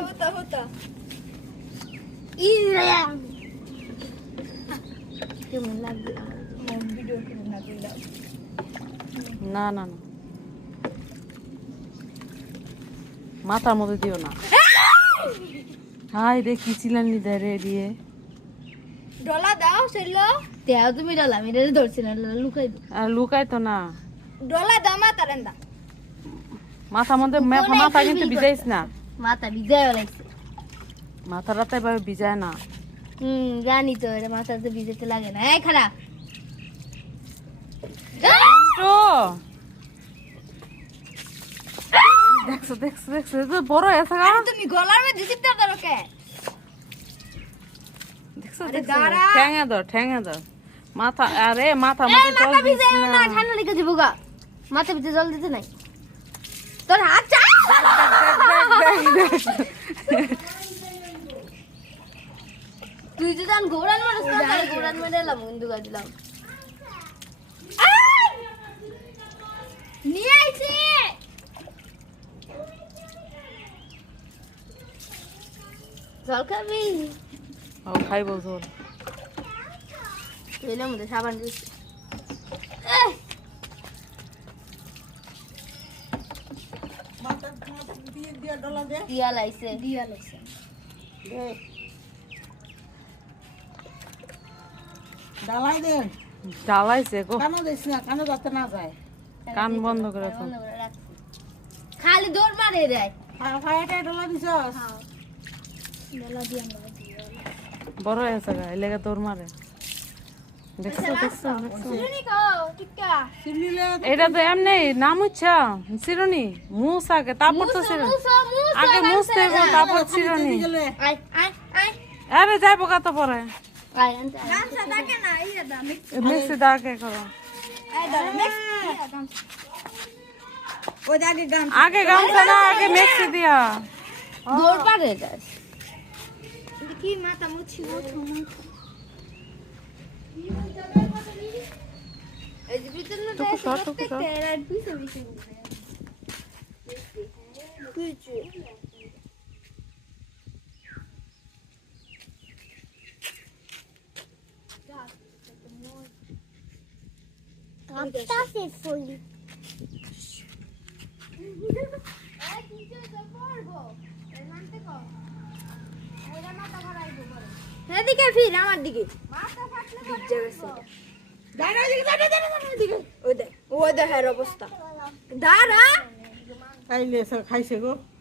হতা হতা কেমন লাগবে ভিডিও করে না দিলাম না না না মাথার মধ্যে দিও না হাই রে কি চিলানি দেয় রে দিয়ে ডলা দাও সেলো তেও তুমি ডালা আমি এটা ধরছি না লুকাই দিই আর লুকাই তো না ডলা দাও মাথা রেন্দা মাথার মধ্যে মাথা কিন্তু ভিজাইস না মাথা ভিজায় লাগছে মাথা রাতে এভাবে ভিজায় না জানি তো এটা মাথাতে ভিজাতে লাগে না এই খারাপ তো দেখছো দেখছো দেখছো এটা তো বড় আছে গা তুমি গলার মধ্যে চিপটা ধরো কে দেখছো আরে দেখছো দাঁড়া। ঠ্যাঙে দাও মাথা আরে মাথার মধ্যে জল মাথা দিস ভিজায় না না ঠান্ডা লেগে যাবো গা মাথা ভিজে জল দিতে নাই তোর হাত চা তুই তো জান ঘোড়ান মানুষ না তাহলে ঘোড়ান মেরে এলাম কিন্তু গা দিলাম নিয়ে আইছি জল খাবি ও খাইবো জল এলাম মধ্যে সাবান দিচ্ছি দিয়া লাইছে দিয়া লাইছে ডালাই দে জ্বালাইছে গো কানো দিস না কানো যাতে না যায় কান বন্ধ করে তো বন্ধ করে রাখছি। খালি দৌড় মারে দেয় ফায়াটা ডালা দিছস ডলা দিয়া না বড় হয়েছে গা এই লেগে তোর মারে দেখছো দেখছো দেখছো শুনি কও টিকা চিনিলে এটা তো এমনি নাম হচ্ছে চিরুনি মুস আগে তারপর তো চিরুনি আগে মুছতে হইব তারপর চিরুনি গেলে আয় আয় আয় আরে যাইবো কত পরে আয় আনতে আয়। গামছা থাকে না ইয়া দাও মিক্সি দাকে করো এই দাও মিক্স গামছা ওই আগে গামছা আগে গামছা না আগে মিক্সি দিয়া দৌড় পারে দেয় কি মাথা মুছি মুছি এই যে ভিতরে না টুকু সর টুকু সর তেরা পিছে পিছে পিছে কাপটাছে ফুল এদিকে ফির আমার দিকে দিকে গেছে দাঁড়া দিকে দাঁড়া দিকে ওই দেখ হের অবস্থা দাঁড়া খাইলে খাইছে গো